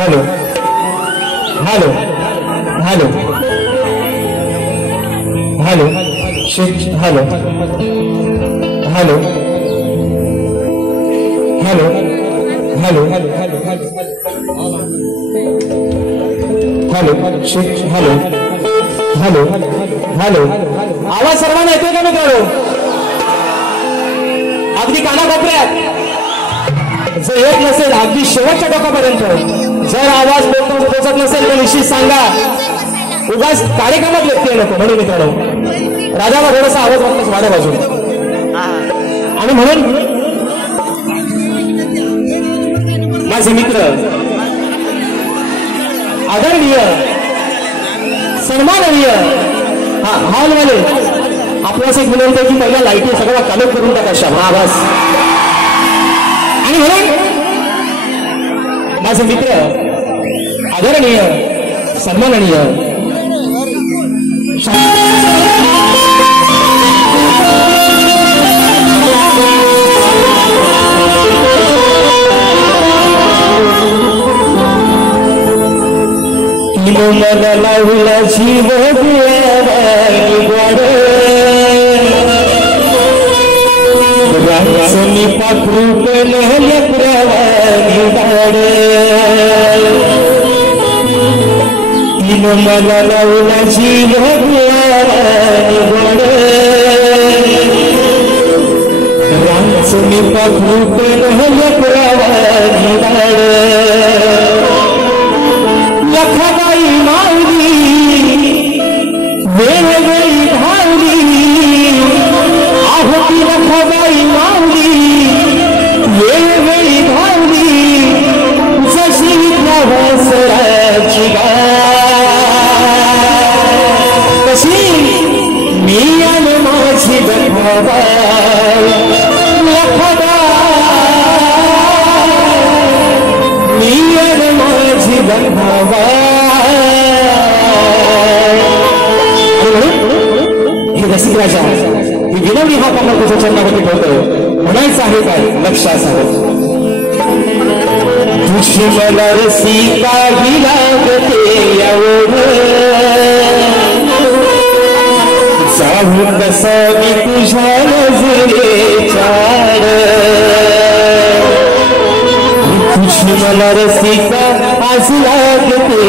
Hello hello hello hello hello hello hello hello hello hello hello hello hello आवाज सर्वांना येतोय का मित्रांनो? अगदी कानाकोपऱ्यात जर येत नसेल अगदी शेवटच्या टोकापर्यंत जर आवाज पोहोचत नसेल तर निश्चित सांगा. उगाच कार्यक्रमात व्यक्ती नको म्हणून मित्रांनो राजाला थोडासा आवाज वाटलाच माझ्या बाजूने. आणि म्हणून माझे मित्र आदरणीय सन्माननीय हॉलवाले आपल्यास एक विनंती की पहिल्या लाईटी सगळं चालू करून टाका आवाज. आणि म्हणून माझे मित्र आदरणीय सन्माननीय मला लावला जीव रासनी पाखरू पण लेकरावानी वाड तीन मला लावला जीव वाड रासनी पाखरू पण लेकरावानी वाड लखाबाई माऊली वेळोवेळी धावली आहोती लखाबाई माऊली वेळोवेळी धावली जशी प्रवासाची कशी मी आणि माझी लखाबाई मी आणि माझी लखाबाई रसिक राजा ही विनवणी हा पामर तुझ्या चरणावरती ठेवतोय म्हणायचं आहे काय लक्षात आलं. तुझी मला रसिका ही लागते जाऊ कसा मी तुझ्या नजरेच्या तुझी मला रसिका आज लागते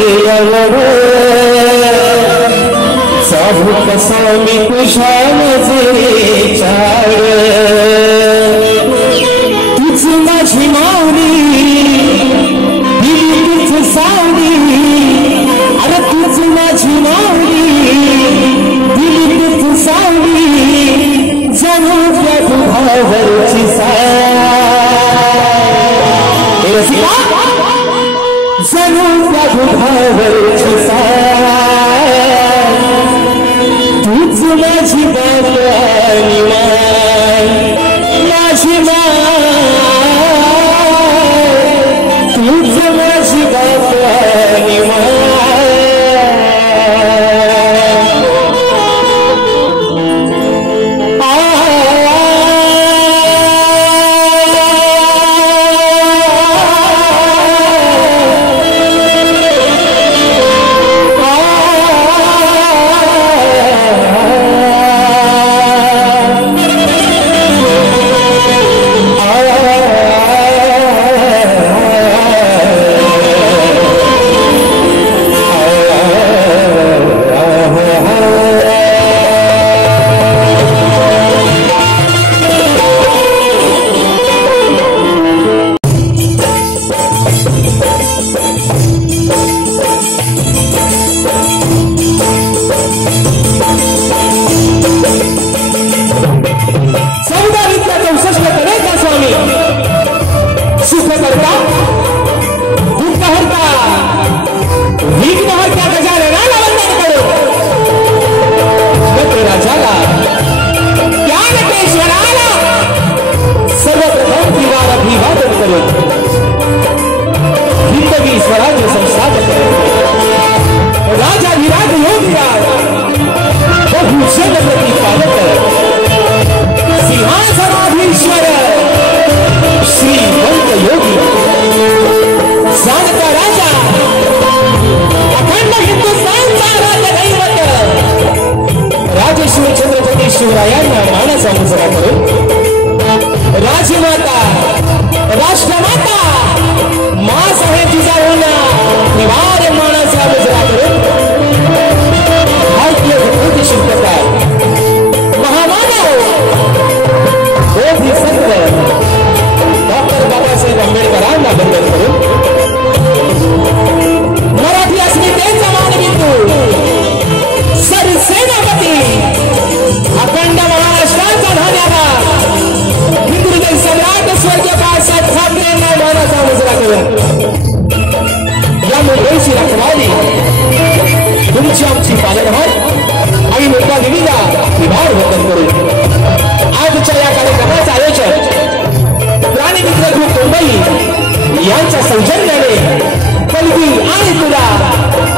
साहू कसा मी तुझ्या नजरेच्या तूच माझी माऊली दिली तुझ सावली अरे तूच माझी माऊली दिली तुझ सावली जणू त्या दुधावरची रसिका जणू त्या दुधावरची तूच माझी बापानी माय माझी माय तूच माझी बापानी माय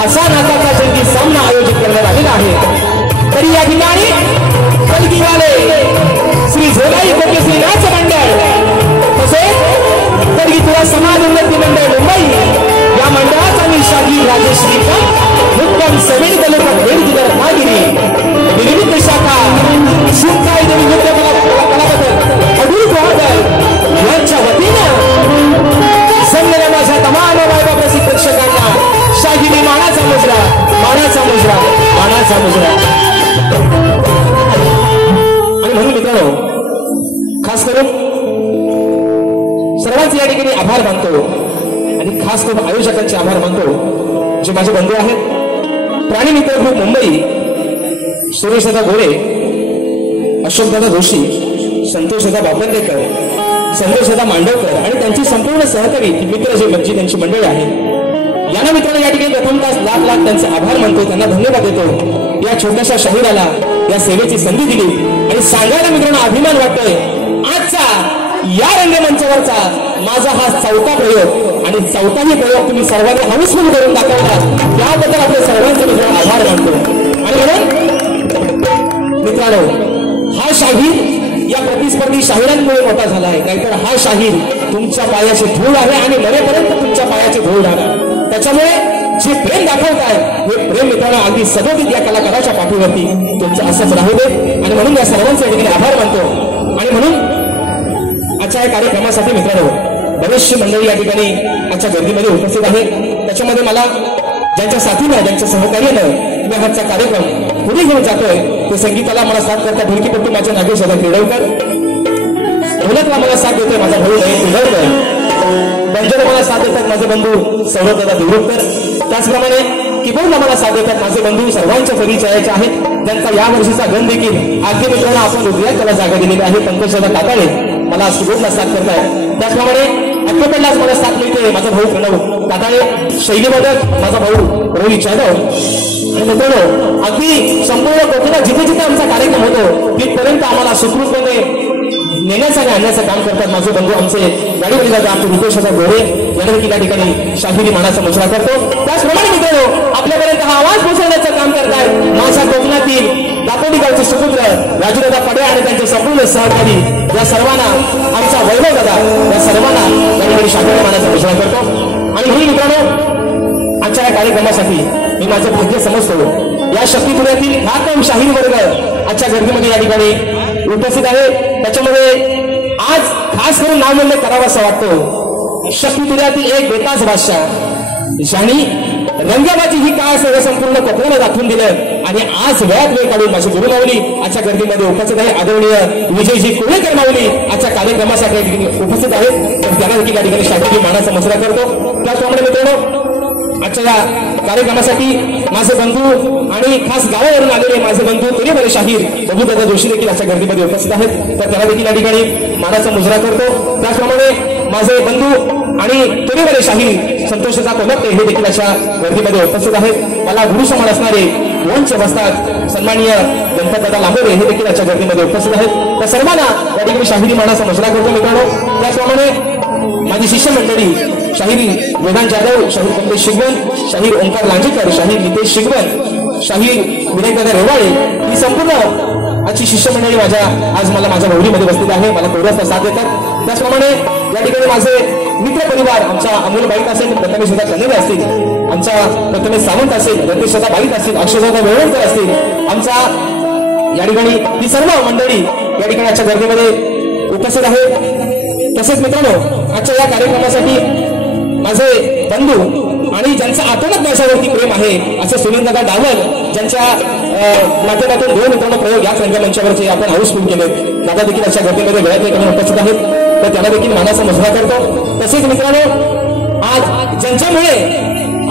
असा नाचाचा जंगी सामना आयोजित करण्यात आलेला आहे। तरी या ठिकाणी कलगीवाले श्री झोलाई कोकेश्री नाच मंडळ तसेच कलगीतुरा समाज उन्नती मंडळ मुंबई या मंडळाचा मी शाही राजेश मुक्काम समेत तालुका भेट जिल्हा रत्नागिरी विविध शाखा शिवकाई देवी नृत्य कलाबद्दल अडूळ बहादर यांच्या वतीनं जमलेल्या माझ्या तमाम वायवा प्रसिद्ध प्रेक्षकांना शाहिनी मानाचा मुजरा मानाचा मुजरा मानाचा मुजरा। आणि म्हणून मित्रांनो खास करून सर्वांचे या ठिकाणी आभार मानतो आणि खास करून आयोजकांचे आभार मानतो जे माझे बंधू आहेत प्राणी मित्र ग्रुप मुंबई, सुरेशदादा गोरे, अशोकदादा जोशी, संतोषदादा बापंडेकर, संदेशदादा मांडवकर आणि त्यांची संपूर्ण सहकारी मित्र जे म्हणजे त्यांची मंडळी आहे यांना मित्रांनो या ठिकाणी प्रथमतः लाख लाख त्यांचे आभार मानतो, त्यांना धन्यवाद देतो। या छोट्याशा शाहिराला या सेवेची संधी दिली आणि सांगायला मित्रांनो अभिमान वाटतोय आजचा या रंगमंचावरचा माझा हा चौथा प्रयोग आणि चौथाही प्रयोग तुम्ही सर्वांनी हाऊसफुल करून दाखवला त्याबद्दल आपले सर्वांचे मित्रांनो आभार मानतो। आणि म्हणून मित्रांनो हा शाहीर या प्रतिस्पर्धी शाहिरांमुळे मोठा झाला आहे, नाहीतर हा शाहीर तुमच्या पायाचे धूळ आहे आणि मरेपर्यंत तुमच्या पायाचे धूळ राहणार। त्याच्यामुळे जे प्रेम दाखवताय हे प्रेम मित्रांनो अगदी सदोदित या कलाकाराच्या पाठीवरती तुमचं असंच राहू दे आणि म्हणून या सर्वांचे ठिकाणी आभार मानतो। आणि म्हणून आजच्या या कार्यक्रमासाठी मित्रांनो बरेचशी मंडळी या ठिकाणी आजच्या गर्दीमध्ये उपस्थित आहे। त्याच्यामध्ये मला ज्यांच्या साथीनं ज्यांच्या सहकार्यानं मी आजचा कार्यक्रम पुढे घेऊन जातोय ते संगीताला मला साथ करता ढोलकीपट्टू माझे नागेश दादा केळवकर, ढोलकला मला साथ देतोय माझा भाऊ नयन केळवकर, बंजोला मला साथ देतात माझे बंधू सौरभ दादा देवरुखकर, त्याचप्रमाणे कीबोर्डला मला साथ देतात माझे बंधू सर्वांच्या परिचयाचे आहेत त्यांचा या वर्षीचा गण देखील अगदी मित्रांनो आपण उद्या त्याला जागा दिलेली आहे। पंकजदादा काकाळे मला कीबोर्डला साथ करताय, त्याचप्रमाणे अक्कपेडलाच मला साथ मिळते माझा भाऊ प्रणव काकाळे, शैलीबद्दल माझा भाऊ रोहित जाधव। आणि मित्रांनो अगदी संपूर्ण कोकणात जिथे जिथे आमचा कार्यक्रम होतो तिथपर्यंत आम्हाला सुखरूपपणे नेण्याचं आणि आणण्याचं काम करतात माझे बंधू आमचे गाडीवरील जातात आमचे रुपेशदा गोरे यांना देखील या ठिकाणी शाहिरी मानाचा मुजरा करतो। त्याचप्रमाणे मित्रांनो आपल्यापर्यंत हा आवाज पोहोचवण्याचं काम करताय माझ्या कोकणातील दापोडी गावचे सुपुत्र राजूदादा पडे आणि त्यांचे संपूर्ण सहकारी या सर्वांना आमचा वैभव दादा या सर्वांना या ठिकाणी शाहिरी मानाचा मुजरा करतो। आणि म्हणून मित्रांनो आजच्या या कार्यक्रमासाठी मी माझं भाग्य समजतो या शक्तीपुऱ्यातील हा शाहीर वर्ग आजच्या गर्दीमध्ये या ठिकाणी उपस्थित आहे। त्याच्यामध्ये आज खास करून नामोल्लेख करावा असं वाटतो शक्तीपुऱ्यातील एक बेताज बादशाह ज्यांनी रंगबाजी ही काय सगळं संपूर्ण कोकणाला दाखवून दिलं आणि आज वेळात वेळ काढून माझी गुरुमाऊली आजच्या गर्दीमध्ये उपस्थित आहे। आदरणीय विजयजी कुळेकर माऊली आजच्या कार्यक्रमासाठी उपस्थित आहेत तर त्यांना देखील या ठिकाणी शाहिरी मानाचा मुजरा करतो। त्याचप्रमाणे मित्रांनो आजच्या या कार्यक्रमासाठी माझे बंधू आणि खास गावावरून आलेले माझे बंधू तोरेवाले शाहीर बबूदादा जोशी देखील आजच्या गर्दीमध्ये उपस्थित आहेत तर त्यांना देखील या ठिकाणी मानाचा मुजरा करतो। त्याचप्रमाणे माझे बंधू आणि तोरेवाले शाहीर संतोषदा कोलपटे हे देखील अशा गर्दीमध्ये उपस्थित आहेत। मला गुरुसमान असणारे वंश वस्तात सन्माननीय गणपतदादा लांबोरे हे देखील आजच्या गर्दीमध्ये उपस्थित आहेत तर सर्वांना या ठिकाणी शाहिरी मानाचा मुजरा करतो मित्रांनो। त्याचप्रमाणे माझी शिष्य मंडळी शाहीर वेदांत जाधव, शाहीर कमलेश शिगवन, शाहीर ओंकार लांजेकर, शाहीर नितेश शिगवन, शाहीर विनायकदादा रेवाळे ही संपूर्ण आजची शिष्य मंडळी आज मला माझ्या भोवरीमध्ये बसलेली आहे, मला कोरसचा साथ देतात। त्याचप्रमाणे या ठिकाणी माझे मित्र परिवार आमचा अमोल बाईक असेल, प्रथमेश दादा कन्नडे असतील, आमचा प्रथमेश सावंत असेल, रतेश दादा बाईक असतील, अक्षयदादा वेळवणकर असतील, आमचा या ठिकाणी ही सर्व मंडळी या ठिकाणी आजच्या गर्दीमध्ये उपस्थित आहेत। तसेच मित्रांनो आजच्या या कार्यक्रमासाठी माझे बंधू आणि ज्यांचं आतोनात माझ्यावरती प्रेम आहे असे सुनीलदादा डावल ज्यांच्या माध्यमातून दोन मित्रांनो प्रयोग याच रंगमंचावरचे आपण हाऊसफुल केले दादा देखील अशा गर्दीमध्ये वेळात उपस्थित आहेत तर त्यांना देखील मानाचा मुजरा करतो। तसेच मित्रांनो आज ज्यांच्यामुळे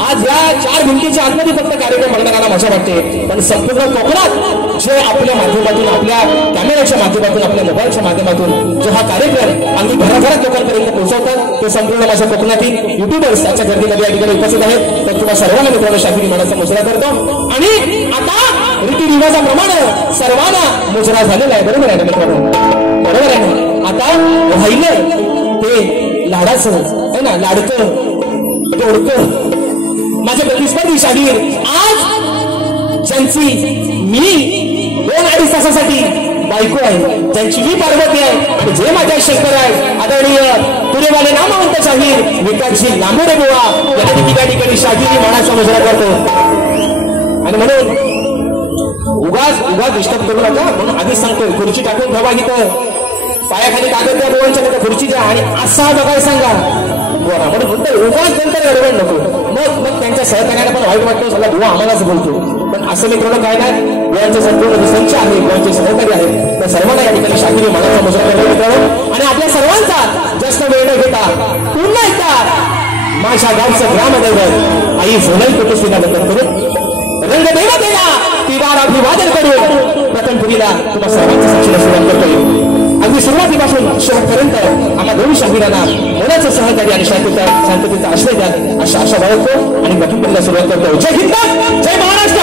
आज या चार भिंतीच्या आतमध्ये फक्त कार्यक्रम बघण्याला मजा वाटते पण संपूर्ण कोकणात जे आपल्या माध्यमातून आपल्या कॅमेऱ्याच्या माध्यमातून आपल्या मोबाईलच्या माध्यमातून जो हा कार्यक्रम अगदी घराघरात लोकांपर्यंत पोहोचवतात ते संपूर्ण माझ्या कोकणातील युट्यूबर्स याच्या गर्दीमध्ये या ठिकाणी उपस्थित आहेत तर तुम्हाला सर्वांना मित्रांनो शाहिरी मानाचा मुजरा करतो। आणि आता रीतिरिवाजाप्रमाणे सर्वांना मुजरा झालेला आहे बरोबर आहे ना मित्रांनो बरोबर आहे ना। आता राहिलं ते लाडाचं आहे ना लाडकं ओळखं माझे प्रतिस्पर्धी शाहीर आज ज्यांची मी 2-2.5 तासासाठी बायको आहे, ज्यांची मी पार्वती आहे आणि जे माझ्या शंकर आहे आदरणीय पुरेवाले नामवंत शाहीर विकासजी लांबोडे बुवा या ठिकाणी शाहिरी मानाचा मुजरा करतो. आणि म्हणून उगाच डिस्टर्ब करू नका म्हणून आधीच सांगतोय, खुर्ची टाकून ठेवा इथं, पायाखाली कागद द्या बोलांच्या नका खुर्ची द्या आणि असा बघायला सांगा बोला म्हणून म्हणतो उगाच नंतर गडबड नको. मग त्यांच्या सहकार्याला पण वाईट वाटतो, सगळा बुवा आम्हालाच बोलतो. पण असं मित्रांनो काय नाही, बुवांचे संपूर्ण संच आहे, बुवांचे सहकारी आहेत, त्या सर्वांना या ठिकाणी शाहिरी मानाचा मुजरा करतो मित्रांनो. आणि आपल्या सर्वांचा जास्त वेळ न घेता पुन्हा एकदा माझ्या गावचं ग्रामदैवत आई झोलाई कुटुंबीला बंधन करून रंगदेवतेला तिवार अभिवादन करून प्रथम पिढीला तुम्हा सर्वांच्या साक्षीला सुरुवात करतोय. अगदी सुरुवातीपासून शेवटपर्यंत आम्हा दोन्ही शाहिरांना मोलाचं सहकार्य आणि शांततेचा आश्रय द्या अशा आशा बाळगतो आणि प्रथम पिढीला सुरुवात करतो. जय हिंद, जय महाराष्ट्र.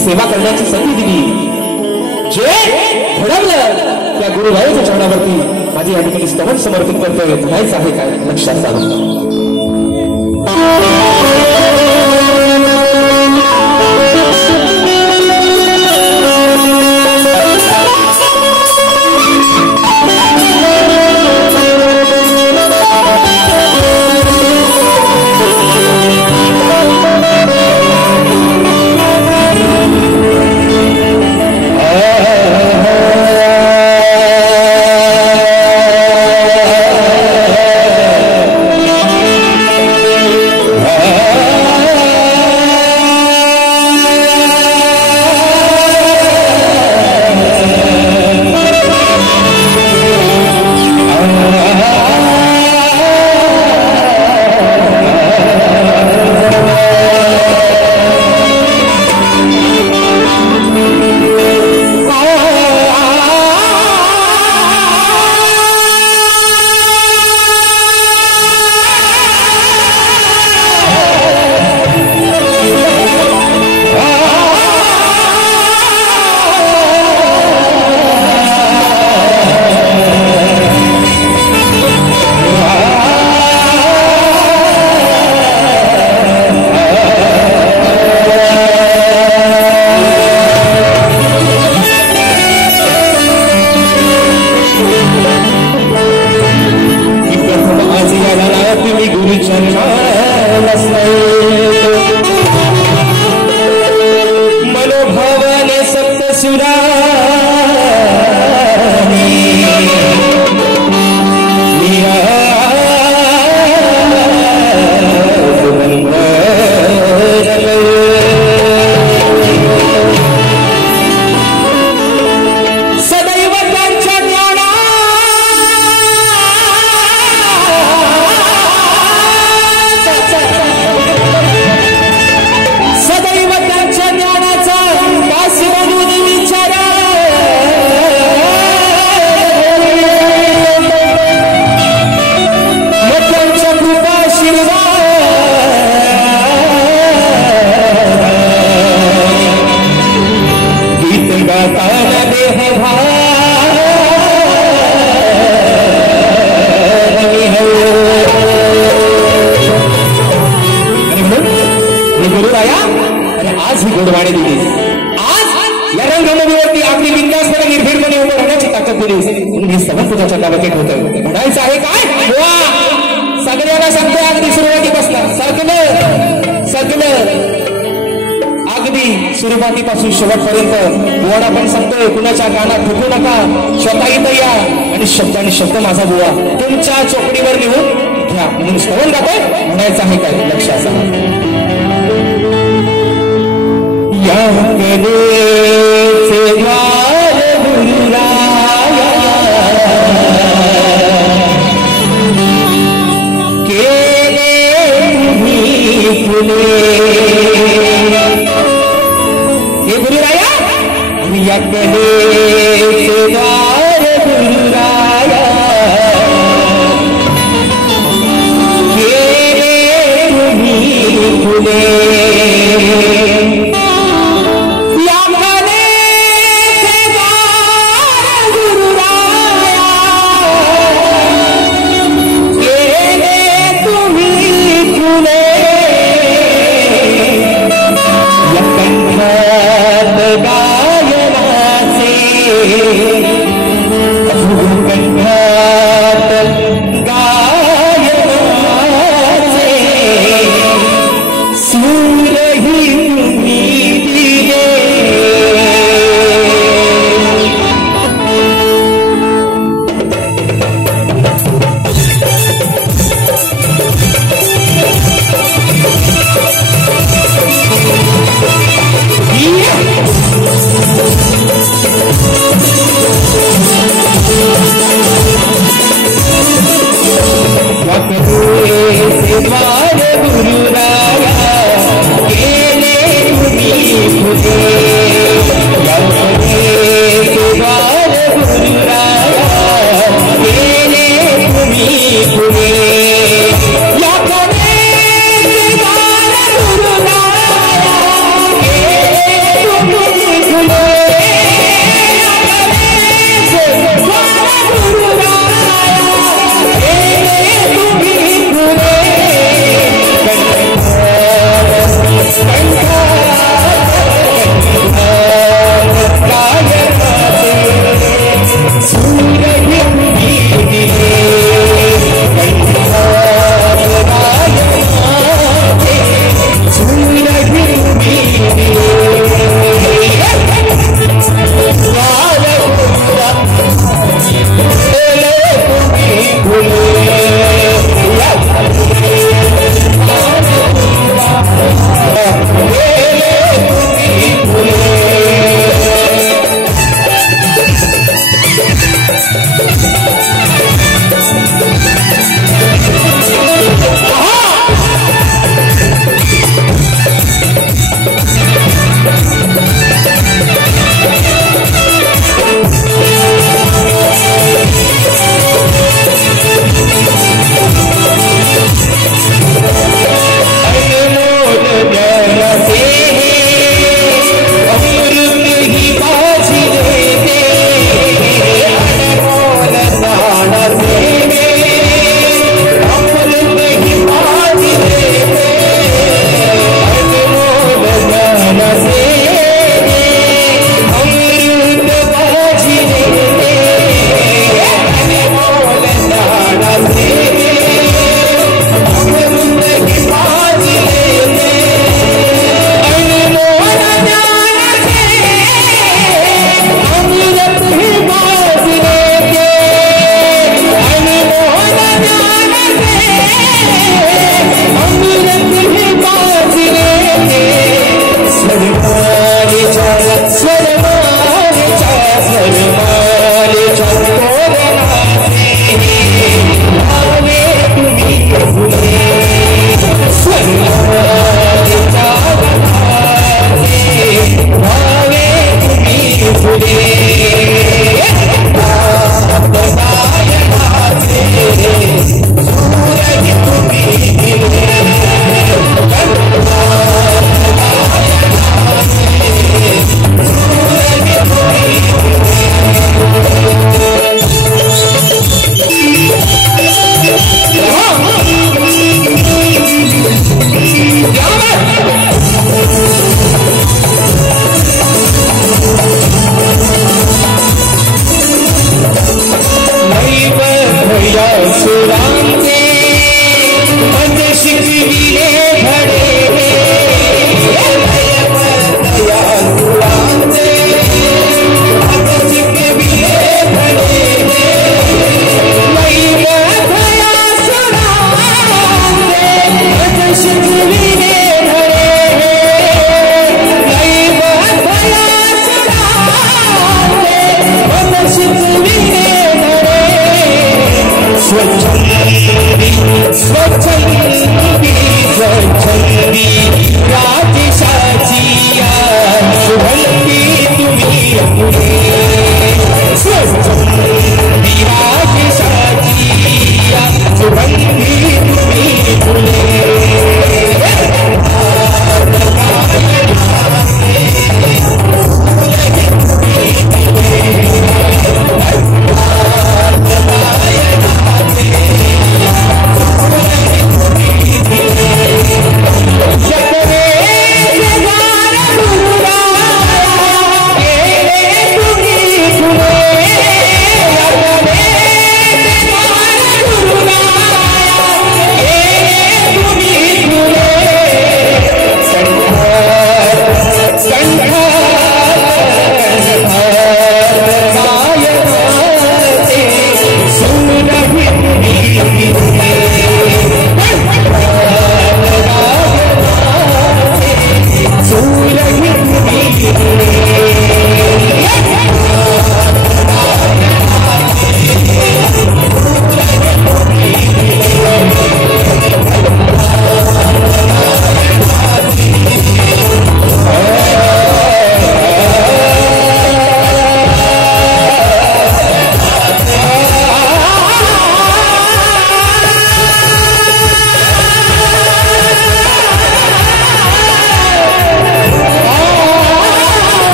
सेवा करण्याची संधी दिली, जे घडवलं त्या गुरुरायाच्या चरणावरती माझी या ठिकाणी स्तवन समर्पित करतोय. म्हणायचं आहे काय लक्षात आलं. नदीवरती आपली बिंदासपणे निर्भीडपणे उभं राहण्याची ताकद दिली. मी स्तवन तुझ्या चंदावकेत होतं. म्हणायचं आहे काय? वा सगळ्याला सांगतोय अगदी सुरुवातीपासून सगळं अगदी सुरुवातीपासून शेवटपर्यंत बुवाला पण सांगतोय कुणाच्या कानात ठुकू नका, स्वतः इथं या आणि शब्दाने शब्द माझा बुवा तुमच्या चोपडीवर लिहून घ्या म्हणून श्रवण गातोय. म्हणायचं आहे काय? लक्ष असा या कलेचे द्वार गुरुराया केले तुम्ही फुले हे गुरुराया या कलेचे द्वार गुरुराया केले तुम्ही फुले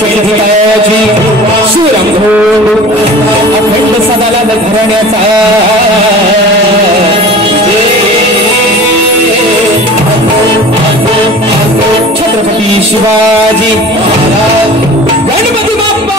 सचितायाची शिवरंगोंड अखंड सदाला घराण्याचा छत्रपती शिवाजी महाराज गणपती बाप्पा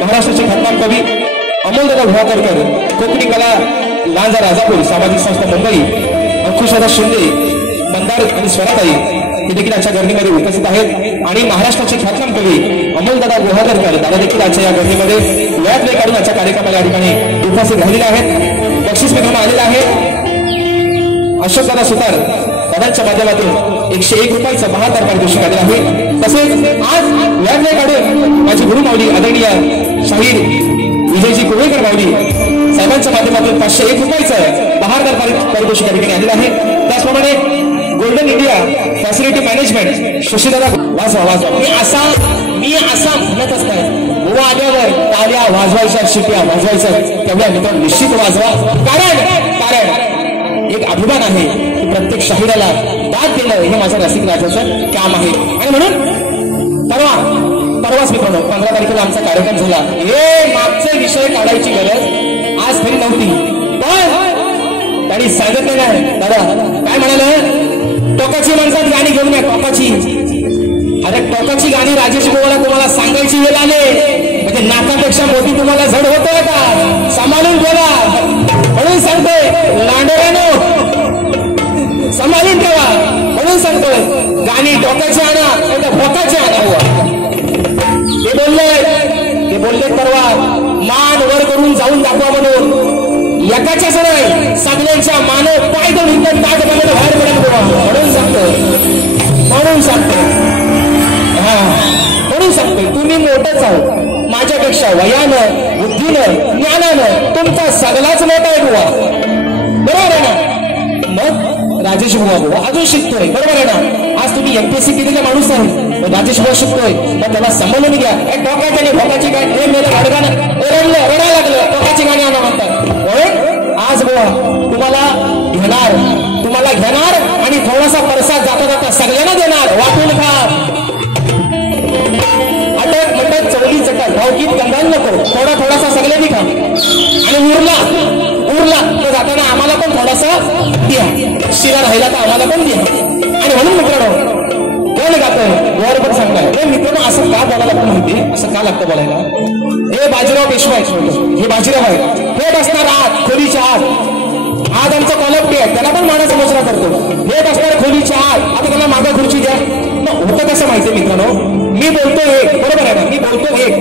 महाराष्ट्राचे ख्यातनाम कवी अमोलदादा भोळाकरकर, कोकणी कला लांजा राजापूर सामाजिक संस्था मुंबई, अंकुशदादा शिंदे, मंदार आणि स्वराताई हे देखील आजच्या गर्दीमध्ये उपस्थित आहेत आणि महाराष्ट्राचे ख्यातनाम कवी अमोलदादा भोळाकरकर दादा देखील आजच्या या गर्दीमध्ये वेळात वेळ काढून आजच्या कार्यक्रमाला या ठिकाणी उपस्थित राहिलेले आहेत. बक्षीस विक्रम आलेला आहे. अशोकदादा सुतार दादांच्या माध्यमातून 101 रुपयाचं 72 पारितोषिक आले आहे. तसेच आज वेळात वेळ काढून माझी गुरुमाऊली आदरणीय शाहीर विजयजी कुवेकर माऊली साहेबांच्या माध्यमातून 501 रुपयाचं 72 पारितोषिक या ठिकाणी आलेलं आहे. त्याचप्रमाणे गोल्डन इंडिया फॅसिलिटी मॅनेजमेंट शशीदादा वाजवा मी असा म्हणतच नाही. गोवा आल्यावर टाळ्या वाजवायच्या, शिट्या वाजवायचं तेवढ्या मित्रांनो निश्चित वाजवा. कारण एक अभिमान आहे की प्रत्येक शाहिराला दाद देणं हे माझं रसिक राजाचं काम आहे. आणि म्हणून परवाच मित्रांनो 15 तारखेला आमचा कार्यक्रम झाला. हे मागचे विषय काढायची गरज आज तरी नव्हती, पण त्यांनी सांगितलं नाही. दादा काय म्हणाले, टोकाची माणसात गाणी घेऊन या. टोकाची, अरे टोकाची गाणी राजेश गोवाला तुम्हाला सांगायची वेळ आले म्हणजे नाकापेक्षा मोठी तुम्हाला झड होतोय का? सांभाळून बोला. म्हणून सांगतोय लांडोऱ्यानो सांभाळून ठेवा. म्हणून सांगतोय गाणी टोकाची आणा नाही भोकाची आणा. ते बोलले परवा मान वर करून जाऊन दाखवा म्हणून. एकाच्याच नाही सगळ्यांच्या मानव पाय धरून ताट बनवलं बाहेर पडेल. म्हणून सांगतोय तुम्ही मोठंच आहोत माझ्यापेक्षा वयानं, बुद्धीनं, ज्ञानानं तुमचा सगळाच मोठा आहे बुवा. बरोबर आहे ना? मग राजेश बुवा अजून शिकतोय. बरोबर आहे ना? आज तुम्ही एमपीएससी केलेला माणूस आहे, राजेश बुवा शिकतोय, मग त्याला समजून घ्या. टोकाची आणि भोकाची गाणी हे मेलं रडायला लागलं. टोकाची गाणी आणा म्हणतात. आज बुवा तुम्हाला घेणार आणि थोडासा परसाद जाता सगळ्यांना देणार. वाटून खा. अटक मटक चवली चटक भावकीत गंगाल नको. थोडासा सगळ्यांनी खा आणि उरला तर जाताना आम्हाला पण थोडासा द्या, शिरा राहिला तर आम्हाला पण द्या. आणि म्हणून मित्रांनो कोण गातं बरोबर सांगताय मित्रांनो, असं का बोलायला लागतं माहिती, असं का लागतं बोलायला. हे बाजीराव पेशवा हे बाजीराव आहेत, हे बसणार आत खोलीच्या आत. आज आमचा कॉलपटी आहे, त्यांना पण मानाचा मोजरा करतो. हे बसणार खोलीच्या आत, आता त्यांना मागं खुर्ची द्या. मग होतं कसं माहितीये मित्रांनो, मी बोलतो एक बरोबर आहे ना, मी बोलतो एक,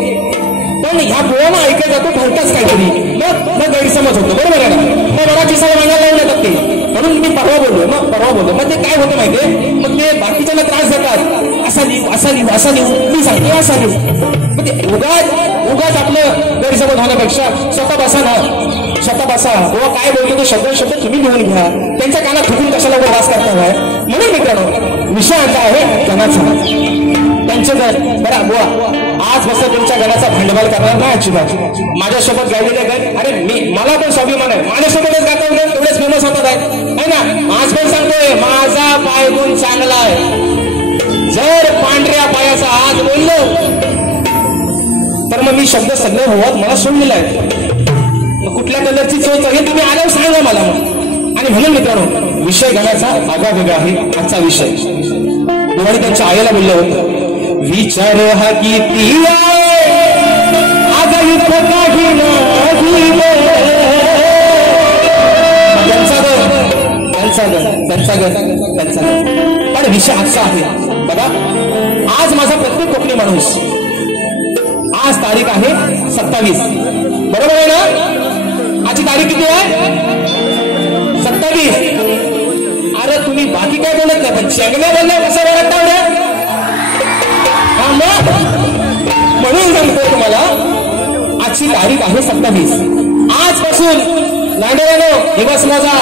पण ह्या बोलानं ऐकत जातो भलताच काहीतरी, मग गैरसमज होतो बरोबर आहे ना. मग मला चिसाला मागायला लावून येतात ते, म्हणून मी परवा बोललो. मग ते काय होतं माहितीये, मग ते बाकीच्यांना त्रास देतात, असा लिहू मी सांगतो असा लिहू. मग ते उगाच आपलं गैरसमज होण्यापेक्षा स्वतः बसा बाबा काय बोलतो ते शब्द तुम्ही लिहून घ्या. त्यांच्या कानात ठुकून कशाला वास करताय. म्हणून मित्रांनो विषय आता आहे गणाचा. त्यांचे घर बरं बुवा आज बस तुमच्या गणाचा भांडवल करणार नाही अजिबात. माझ्यासोबत गायलेले गण, अरे मला पण स्वाभिमान आहे, माझ्यासोबतच गाता तेवढेच फेमस होतात आहे ना. आज पण सांगतोय माझा पाय गुण चांगला आहे. जर पांढऱ्या पायाचा आज बोललो तर मग मी शब्द सगळे होत मला सोडलेला आहे. कुठल्या कलरची चोच हे तुम्ही आल्यावर सांगा मला मग. आणि म्हणून मित्रांनो विषय घालायचा आगळा वेगळा आहे आजचा विषय. दिवाळी त्यांच्या आईला बोललं होतं, विचार हा किती त्यांचा पण विषय आजचा आहे बघा. आज माझा प्रत्येक कोकणी माणूस, आज तारीख आहे 27 बरोबर आहे ना. आजची तारीख किती आहे 27. अरे तुम्ही बाकी काय बोलत नाही पण चेंगल्या बोलल्या कसं ओरडता रे. म्हणून सांगतो तुम्हाला आजची तारीख आहे 27. आजपासून लांडव्यानो दिवस मोजा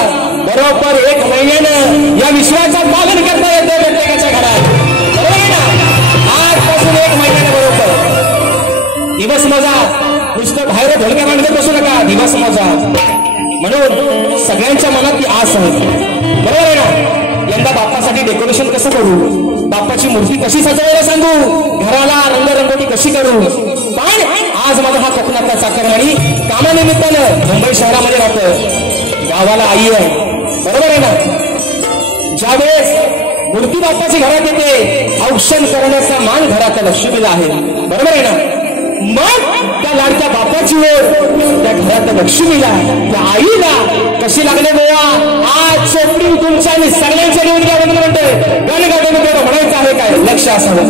बरोबर 1 महिन्यानं या विश्वाचं पालन करता येतं प्रत्येकाच्या घरात बरोबर आहे ना. आजपासून 1 महिन्यानं बरोबर दिवस मोजा. नुसतं बाहेर ढोलक्या मांडत बसू नका, दिवस मोजा. म्हणून सगळ्यांच्या मनात ती आस आहे बरोबर आहे ना. यंदा बाप्पासाठी डेकोरेशन कसं करू, बाप्पाची मूर्ती कशी सजवायला सांगू, घराला रंगरंगोटी कशी करू. पण आज माझा हा कोकणातला चाकरमानी कामानिमित्तानं मुंबई शहरामध्ये राहतं, गावाला आई आहे बरोबर आहे ना. ज्यावेळेस मूर्ती बाप्पाची घरात येते औक्षण करण्याचा मान घरात लक्ष्मीला आहे बरोबर आहे ना. मग त्या लाडक्या बापाची ओढ त्या घरात लक्ष्मीला त्या आईला कशी लागले गोवा. आज चोपडी तुमच्या आणि सगळ्यांच्या लिहून घ्या म्हणून म्हणते गाणे गाते म्हणायचं आहे काय लक्ष असावं.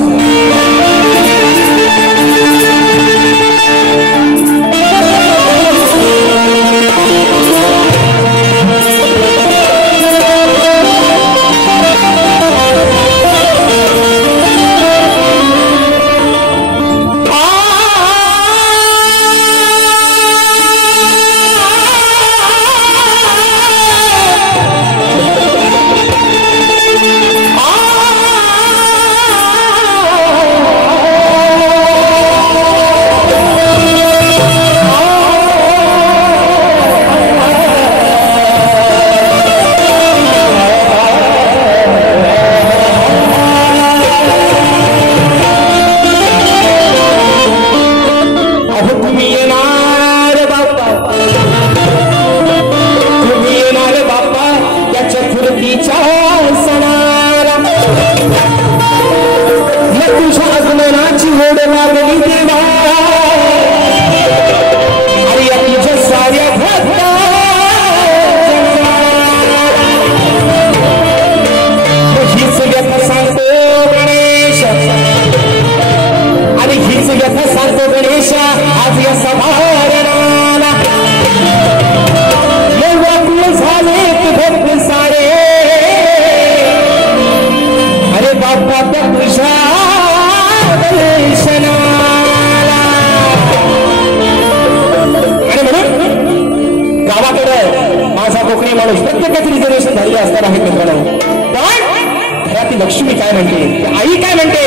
लक्ष्मी काय म्हणते, आई काय म्हणते,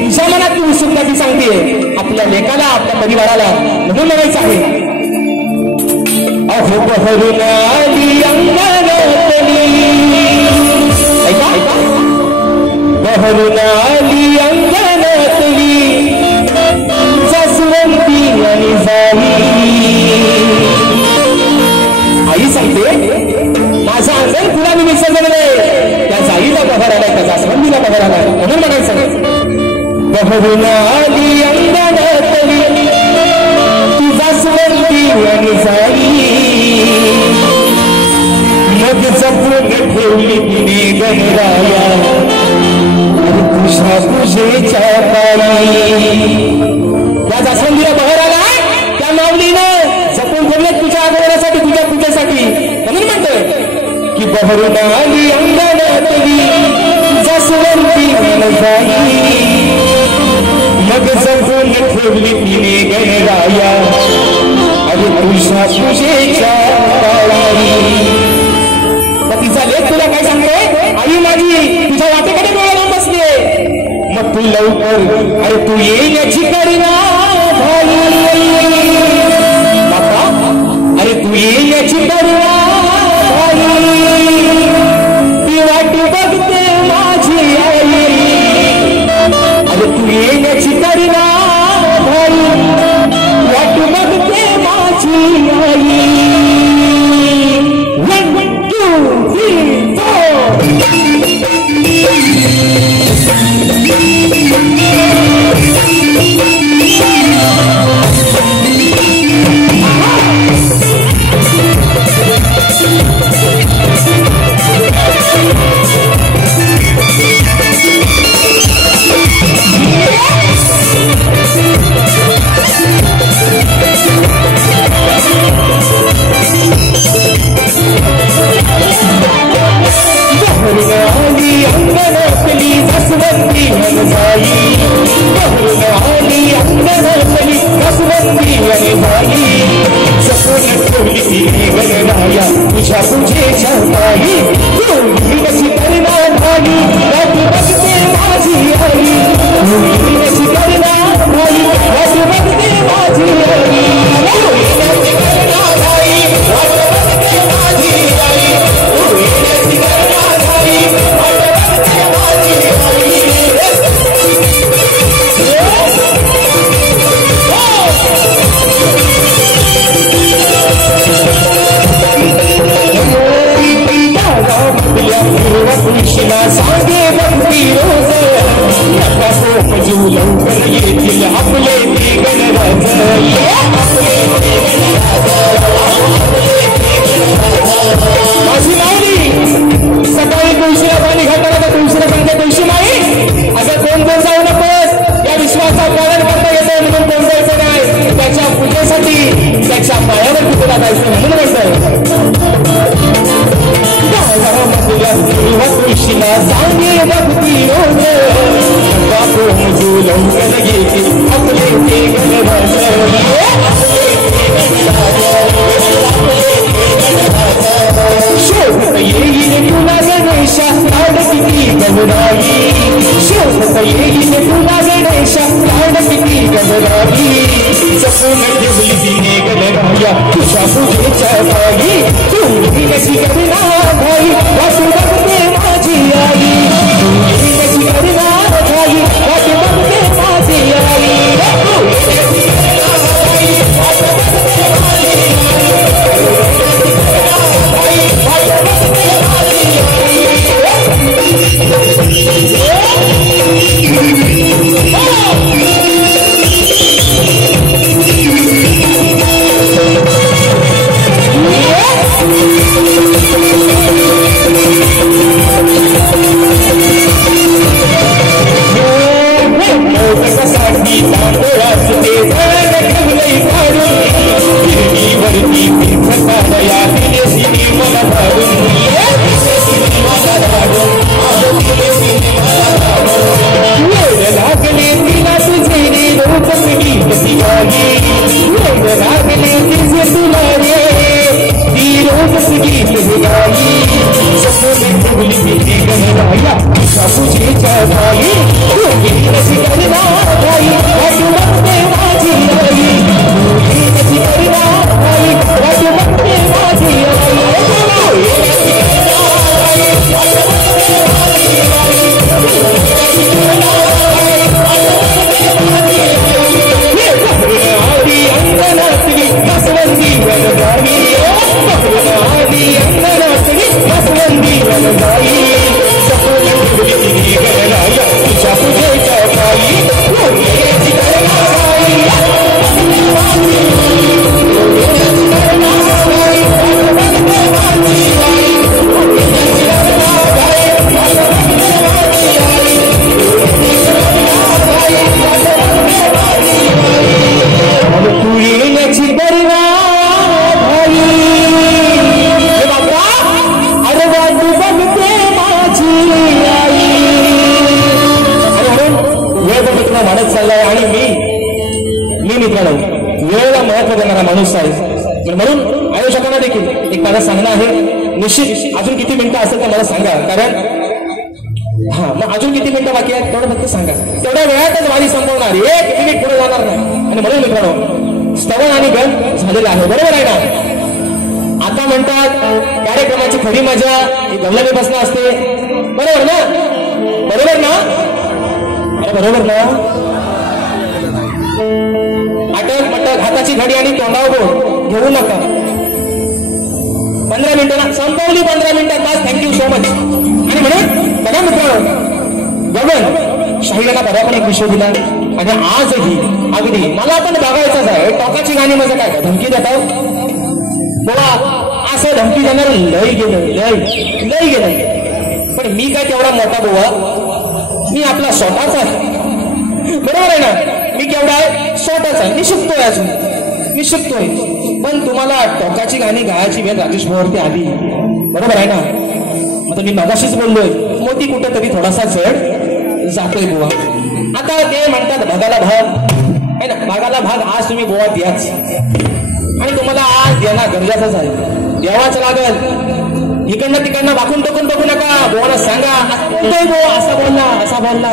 तुझ्या मनात ती उत्सुकता ती सांगते आपल्या लेकाला आपल्या परिवाराला. म्हणून म्हणायचं आहे अहो बहरून आली अंगणातली, ऐका ऐका, बहरून आली अंगणातली जास्वंदी आणि जाई. आई सांगते ठेवली तिने गणराया तुझ्या पूजेच्या पायी त्या जास्वंदीला बहर आला त्या माऊलीनं जपून ठेवले तुझ्या आगमनासाठी तुझ्या पूजेसाठी म्हणून म्हणतोय की बहरून आली अंगणातली जास्वंदी मनजाई मग जपून ठेवली तिने गणराया अरे तुझ्या पूजेच्या पायी तिचा लेख तुला काय सांगतोय आई माझी तुझ्या वाटेकडे डोळे लावून बसले मग तू लवकर अरे तू येण्याची करीना भाई बापा अरे तू येण्याची करीना भाई ती वाट बघते माझी आई अरे तू येण्याची करीना भाई वाट बघते माझी आई तुझ्या पूजेच्या पायी तू कशी करणार भाई वाट बघते माझी आई तू कशी करणार भाई वाट बघते माझी आई कशी करणार भाई वाट बघते माझी आई तू कशी करणार भाई वाट बघते माझी आई कृष्णा सांगे बंदी रोज नका सोपजू लवकर येतील आपले ते गणराज माझी माऊली सकाळी तुळशीला पाणी घालताना तर तुळशीला सांगते तुळशी माई अगं कोण कोण जाऊ नकोस या विश्वासात पालन करता येतं म्हणून कोण जायचं नाही त्याच्या पूजेसाठी त्याच्या पायावर तुला जायचं म्हणून म्हणतोय कृष्णा सांगे भक्ती रोज बापू मुझू लवकर येते आपले ते गणराज शोभत येईल तुला गणेशा लाड किती गणराई शोभत येईल तुला गणेशा लाड किती गणराई जपून ठेवली तिने गणराया तुझ्या पूजेच्या पायी तू कशी करणार भाई वाटू बघते माझी आई तू कशी करणार भाई वाटू बघते माझी आई तू कशी करणार भाई वाटू बघते माझी आई वाटू बघते माझी आई म्हणून आयोजकांना देखील एक मला सांगणं आहे, निश्चित अजून किती मिनिटं असेल तर मला सांगा, कारण मग अजून किती मिनिटं बाकी आहेत तेवढं फक्त सांगा, तेवढ्या वेळातच वारी संपवणार, 1 मिनिट पुढे जाणार नाही. आणि म्हणून मित्रांनो स्तवन आणि गण झालेलं आहे, बरोबर आहे ना. आता म्हणतात कार्यक्रमाची खरी मजा ही गल्लमी बसणं असते, बरोबर ना, बरोबर ना, बरोबर ना. अटक मटक हाताची घडी आणि तोंडावर बोट घेऊ नका. 15 मिनिटं संपवली, 15 मिनिटात बस, थँक्यू सो मच. आणि म्हणून बघा मित्रांनो, गगन शाहीला बरा पण एक विषय दिला आणि आजही अगदी मला पण बघायचंच आहे. टोकाची गाणी माझं काय धमकी देतात बोला, असं धमकी देणार लय गेलं. पण मी काय तेवढा मोठा बुवा, मी आपला स्वतःच आहे, बरोबर आहे ना. मी केवढा आहे, स्वतःच आहे, मी शिकतोय, अजून मी शिकतोय. पण तुम्हाला टोकाची गाणी गायची वेळ राजेश भाऊवरती आली, बरोबर आहे ना. आता मी मगाशीच बोललोय, मोती कुठं तरी थोडासा चढ जातोय बुवा. आता ते म्हणतात भागाला भाग आहे ना, भागाला भाग आज तुम्ही बुवा द्याच, आणि तुम्हाला आज देणं गरजेचंच आहे, द्यावाच लागल. इकडनं तिकडनं वाकून टोकून बघू नका, बुवाला सांगा बुवा असा बोलला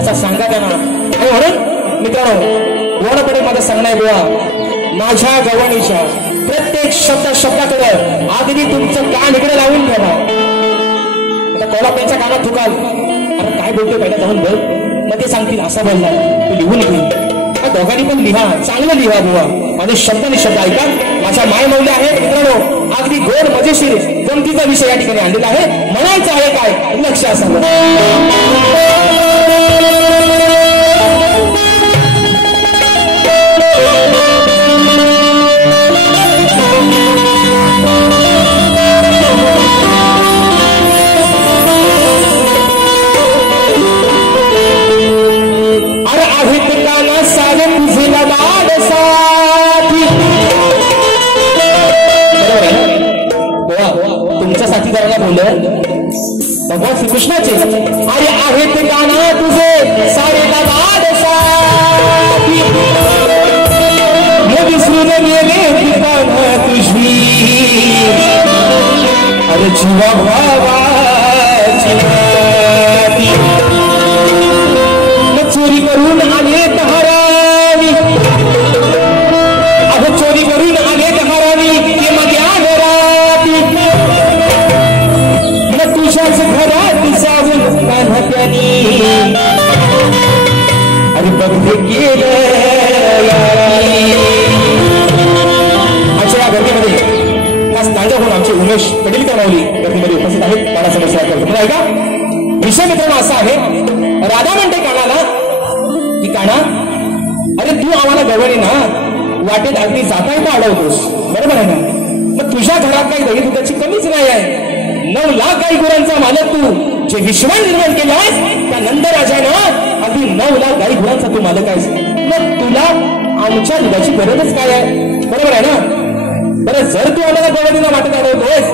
असा सांगा त्यांना. आणि म्हणून मित्रांनो बुवाकडे माझं सांगणं आहे, बुवा माझ्या गवणीच्या प्रत्येक शब्दाकडे अगदी तुमचं कान इकडे लावून ठेवा. आता कोल्हापूरच्या कानात थुकाल, अरे काय बोलतोय पहिला जाऊन बोल, मग ते सांगतील असा बोलला, तू लिहून घेईल. दोघांनी पण लिहा, चांगलं लिहा बुवा, माझे शब्द निशब्द ऐका. माझ्या मायमौल्या आहेत मित्रांनो, अगदी गोड मजेशीर गमतीचा विषय या ठिकाणी आणलेला आहे. म्हणायचं आहे काय, लक्ष असावं. भगवान श्रीकृष्णाचे अरे आहेत गाणं तुझे सारे दादा विसरून गेले तुझी, अरे जीवा मग चोरी करून आले हरामी, अगं चोरी करून आले हरामी, ते मध्ये आले राती, मग तुझ्याच घरात जाऊन कान्हात्यानी अरे बघ गेलं. आजच्या या गर्दीमध्ये खास तांजाहून आमचे उमेश पटेलकर माऊली गर्दीमध्ये उपस्थित आहेत. मला समस्या करतो मला ऐका. विषय मित्रांनो असा आहे, राधा म्हणते कानाला की काना अरे तू आम्हाला गवळी ना वाटेत अगदी जाता येता अडवतोस, बरोबर आहे ना. मग तुझ्या घरात काही दही दुधाची कमीच नाही आहे. 9 लाख गाई गुरांचा मालक तू, जे विश्वास निर्माण केलास त्या नंदराजानं अगदी 9 लाख गाई गुरांचा तू मालक आहेस. मग तुला आमच्या दुधाची गरजच काय आहे, बरोबर आहे ना. बरं जर तू आम्हाला गवळीला वाटत अडवतोस,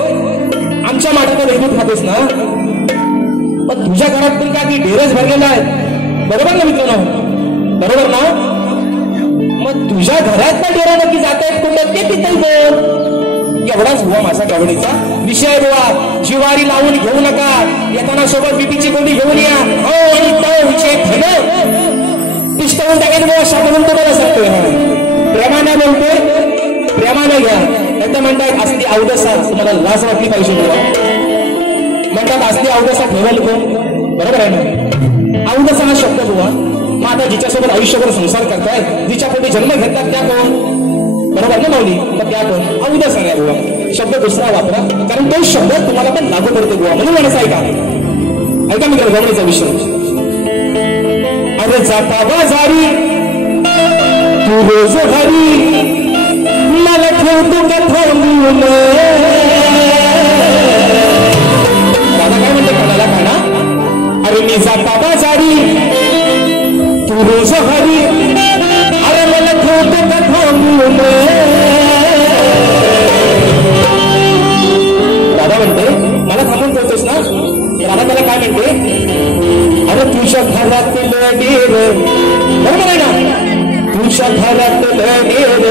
आमच्या माठात दही दूध खातोस ना, मग तुझ्या घरात पण काय ढेरच भरलेला आहे, बरोबर ना मित्रांनो, बरोबर ना. मग तुझ्या घरात पण ढेरा नक्की जात आहेत कुठं ते पितल बोल. एवढाच बुवा माझा गवळीचा विषय बुवा. जिवारी लावून घेऊ नका, येताना सोबत बीपीची गोळी घेऊन या. हो आणि तो विषय पिस्तवून टाकेल बुवा, शाबून तुम्हाला सांगतोय, प्रेमाने बोलतोय, प्रेमाने घ्या. नाही तर म्हणतात असली अवदसा, तुम्हाला लाज वाटली पाहिजे बुवा. म्हणतात असली अवदसा ठेवाल कोण, बरोबर आहे ना. अवदसा हा शब्द बुवा. मग आता जिच्यासोबत आयुष्यभर संसार करताय, जिच्या पोटी जन्म घेतला त्या कोण, बरोबर ना माऊली. मग त्या कोण अवदसा घ्या बुवा, शब्द दुसरा वापरा, कारण तो शब्द तुम्हाला पण लागू पडतो बुवा. म्हणून म्हणायचं ऐका, ऐका मी गवळीचा विषय. अरे जाता बाजारी तू रोज घरी, मला ठेवतो का थांबून. दादा काय म्हणते कोणाला काना, अरे मी जाता बाजारी तू रोज घरी, अरे मला ठेवतो का थांबून. दादा म्हणते मला थांबून ठेवतोस ना. दादा त्याला काय म्हणते, अरे तुझ्या घरातील डेर, बरोबर आहे ना, तुझ्या घरातील डेर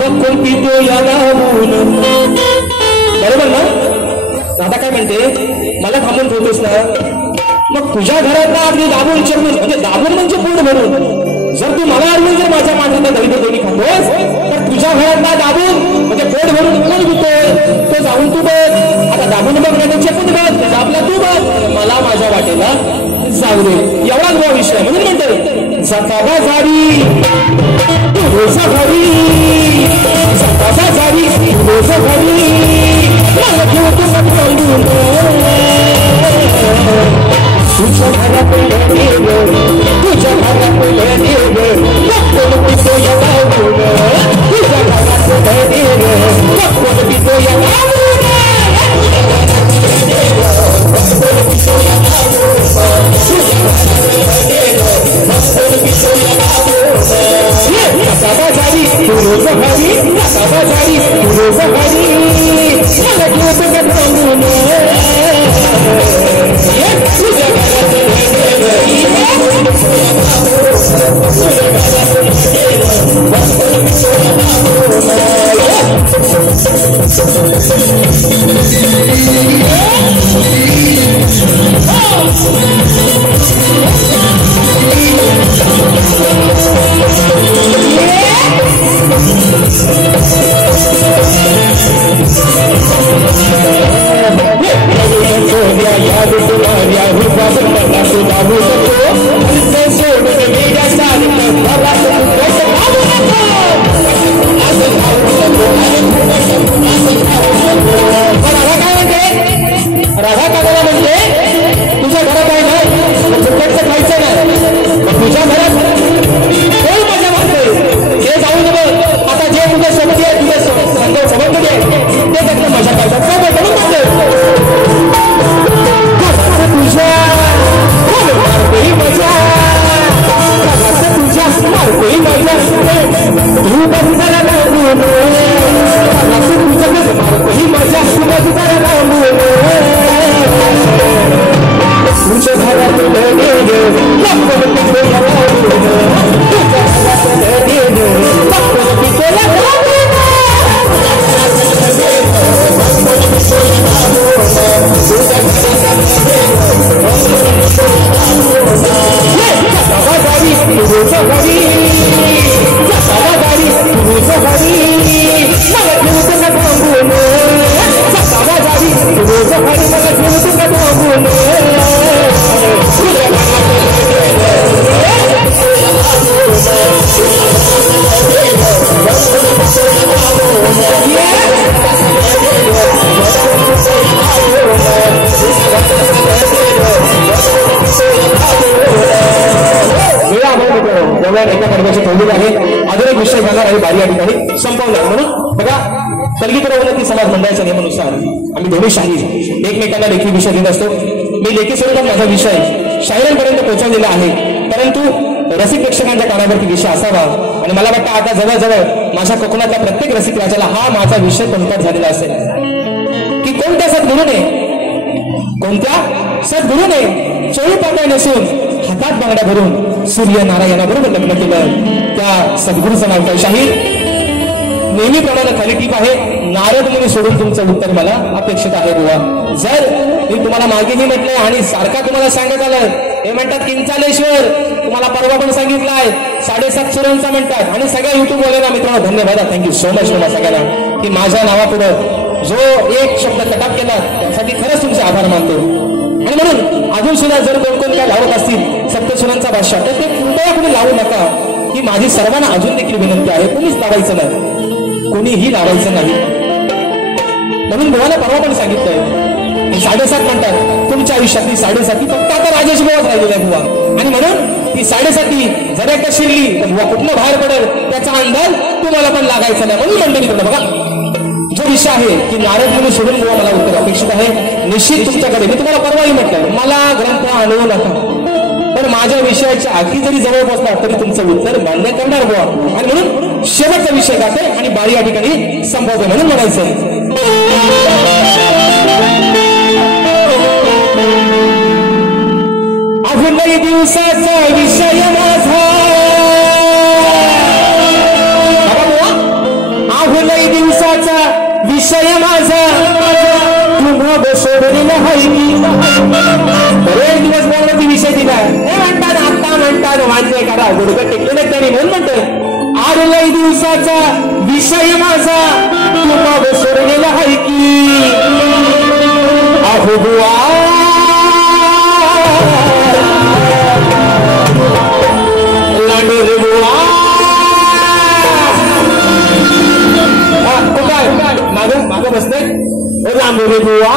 कोणती पितो या दाबून. बरोबर ना? राधा काय म्हणते, मला थांबून ठेवतोस ना, मग तुझ्या घरात ना अगदी दाबून चिरवून, म्हणजे दाबून म्हणजे पोट भरून. जर तू मला अडवून जर माझ्या मांडीला दही दोन्ही खातोस, तर तुझ्या घरात ना दाबून म्हणजे पोट भरून कोण पितोय तो जाऊन तू बघ. आता दाबून बघ नाही चेपून बघ, आपला तू बघ, मला माझ्या वाटेला जाऊ दे. एवढाच गोवा विषय. म्हणून म्हणते सकाबा झाडी रोज घरी, सकाबा झाडी रोज घरी, मला ठेवतो सांगून तुझ्या घरात देव, तुझ्या घरात देव, कोण पितो या दाबून, तुझ्या घरात देव, कोण पितो या दाबून, कोण पितो या दाबून, सकाबा झाडी रोज घरी, सकाबा झाडी रोज घरी, मला ठेवतो सांगून एका कर्माची ठेवलेली आहे. अजून एक विषय घेणार आहे बारी या ठिकाणी संपवणार. म्हणून बघा, पल्लीकडे उन्नती समाज मंडळाच्या नियमानुसार आम्ही दोन्ही शाहीर एकमेकांना लेखी विषय देत असतो. मी लेखी स्वरूपात माझा विषय शाहिरांपर्यंत पोहोचवलेला आहे, परंतु रसिक प्रेक्षकांच्या कानावरती विषय असावा. आणि मला वाटतं आता जवळजवळ माझ्या कोकणातल्या प्रत्येक रसिक राजाला हा माझा विषय कंठपाठ झालेला असेल की कोणत्या सद्गुरूने, कोणत्या सद्गुरूने चोळी पातळ नसून हातात बांगड्या भरून सूर्यनारायणाबरोबर लग्न केलं, त्या सद्गुरूचं नाव काय? शाहीर नेहमीप्रमाणे खाली टीप आहे, नारद मुनी सोडून तुमचं उत्तर मला अपेक्षित आहे बुवा. जर मी तुम्हाला मागेही म्हटलंय आणि सारखा तुम्हाला सांगत आलं, हे म्हणतात किंचालेश्वर, तुम्हाला परवा पण सांगितलंय 7.5 सुरांचा म्हणतात. आणि सगळ्या युट्यूब वाल्यांना मित्रांनो धन्यवाद, थँक्यू सो मच तुम्हाला सगळ्यांना की माझ्या नावापुढं जो एक शब्द कटाप केला त्यासाठी खरंच तुमचे आभार मानतो. आणि म्हणून अजून सुद्धा जर कोण काय लावत असतील सप्तसुरांचा भाषा, तर ते कृपया कुणी लावू नका, ही माझी सर्वांना अजून देखील विनंती आहे. कुणीच लावायचं नाही, कोणीही लावायचं नाही. म्हणून बुवाला परवा पण सांगितलंय 7.5 म्हणतात तुमच्या आयुष्यातली 7.5 फक्त आता राजेश बुवाच राहिलेला आहे बुवा. आणि म्हणून ती 7.5 जर एकदा शिरली तर बुवा कुठनं बाहेर पडेल त्याचा अंदाज तुम्हाला पण लागायचा नाही. म्हणून मंडळी बघा, जो विषय आहे की नारद मुनी सोडून बुवा मला उत्तर अपेक्षित आहे. निश्चित तुमच्याकडे मी तुम्हाला परवाही म्हटलं मला ग्रंथ आणू नका, पण माझ्या विषयाच्या आखी जरी जवळ पोहोचला तरी तुमचं उत्तर मान्य करणार बुवा. आणि म्हणून शेवटचा विषय गाते आणि बारी या ठिकाणी संपवते. म्हणून म्हणायचं अजूनही दिवसाचा विषय माझा, अजूनही दिवसाचा विषय माझा तुम्हा बसवलेला हाय की बरेच दिवस बोलण्याचा विषय दिला हे म्हणतात आता म्हणतात मान्य करा गुडघे टेकले त्यांनी म्हणून म्हणतोय आरलय दिवसाचा विषय माझा तुम्हा बसवलेला हाय की अहो बुवा लांडोरे बुवा माग बसते लांबोरे बुवा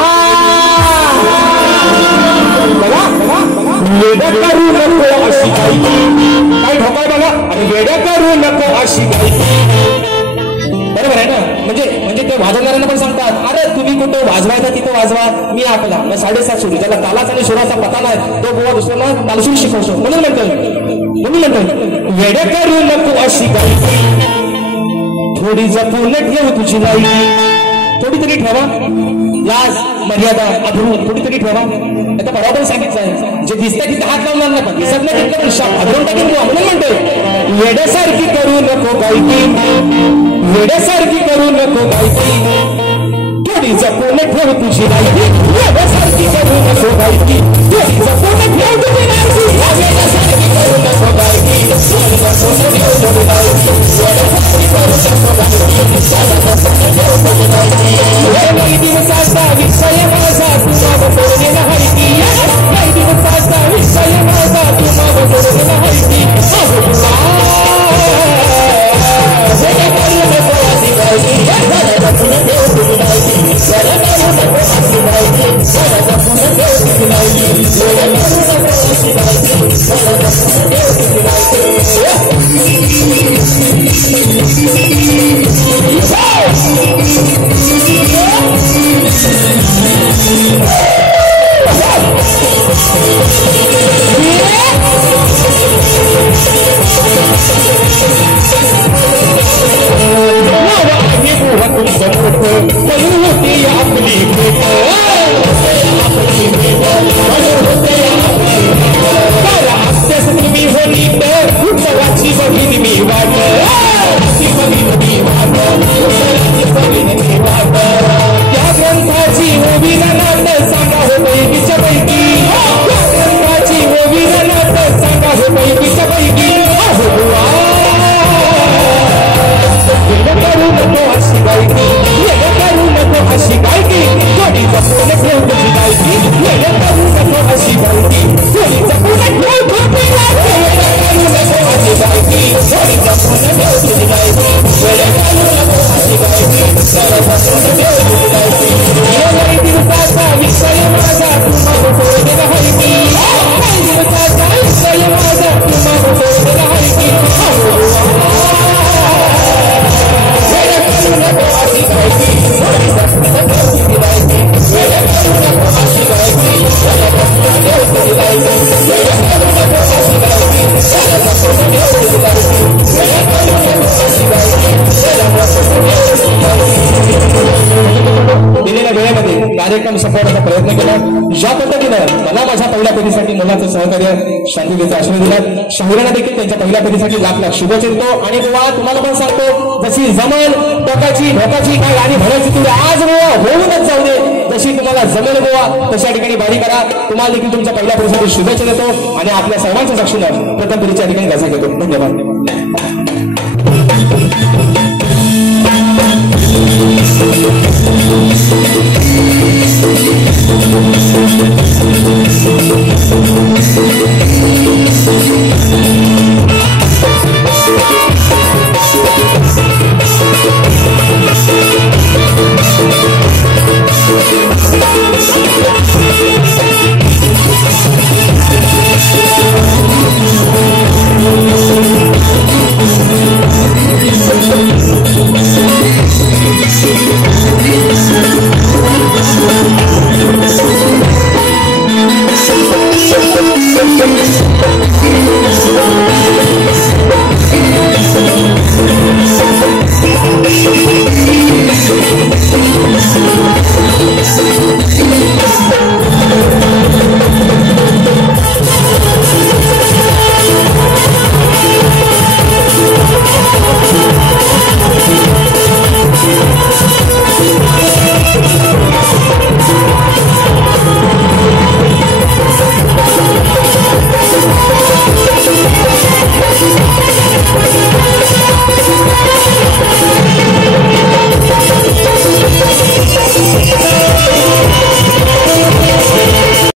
वेड्या करू नको अशी गायकी काय ठोकाय बघा आणि वेड्या करू नको अशी गायकी बरोबर आहे ना म्हणजे ते वाजवणाऱ्यांना पण सांगतात अरे तुम्ही कुठं वाजवायचा तिथं वाजवा मी आपला मग 7.5 सुरू ज्याला तालाच आणि सुराचा पता नाही तो बुवा दुसऱ्याला तालसूर शिकवतो म्हणून म्हणतो वेड्या करू नको अशी गायकी थोडी जपून ठेव तुझी लायकी थोडी तरी ठेवा लाज मर्यादा अधरून थोडी तरी ठेवा आता बरोबर सांगितलंय जे दिसतंय तिथे हात लावणार नाही पण दिसत नाही तिथलं पण शाप अधरून टाकेल तू म्हणून म्हणतोय वेड्यासारखी करू नको गायकी वेड्यासारखी करू नको गायकी थोडी जपून ठेव तुझी लायकी वेड्यासारखी करू नको गायकी थोडी जपून ठेव तुझी लायकी वेड्यासारखी करू नको गायकी थोडी जपून ठेव तुझी लायकी वेड्यासारखी करू नको गायकी दिवसाचा विषय माझा तुम्हा बसवलेला हाय की दिवसाचा विषय माझा तुम्हा बसवलेला हाय की कार्यक्रम सफळण्याचा प्रयत्न केला ज्या पद्धतीनं मला माझ्या पहिल्या पिढीसाठी मुलाचं सहकार्य शांतीचा आशीर्वाद दिला शाहिरांना देखील त्यांच्या पहिल्या पिढीसाठी लाख लाख शुभेच्छा आणि बुवा तुम्हाला पण सांगतो जशी जमल टोकाची ढोकाची काय गाणी म्हणायची तुम्ही आज बुवा होऊनच जाऊ दे जशी तुम्हाला जमेल बुवा तशा ठिकाणी बारी करा तुम्हाला देखील तुमच्या पहिल्या पिढीसाठी शुभेच्छा देतो आणि आपल्या सर्वांच्या साक्षीनं प्रथम पिढीच्या ठिकाणी गजा घेतो धन्यवाद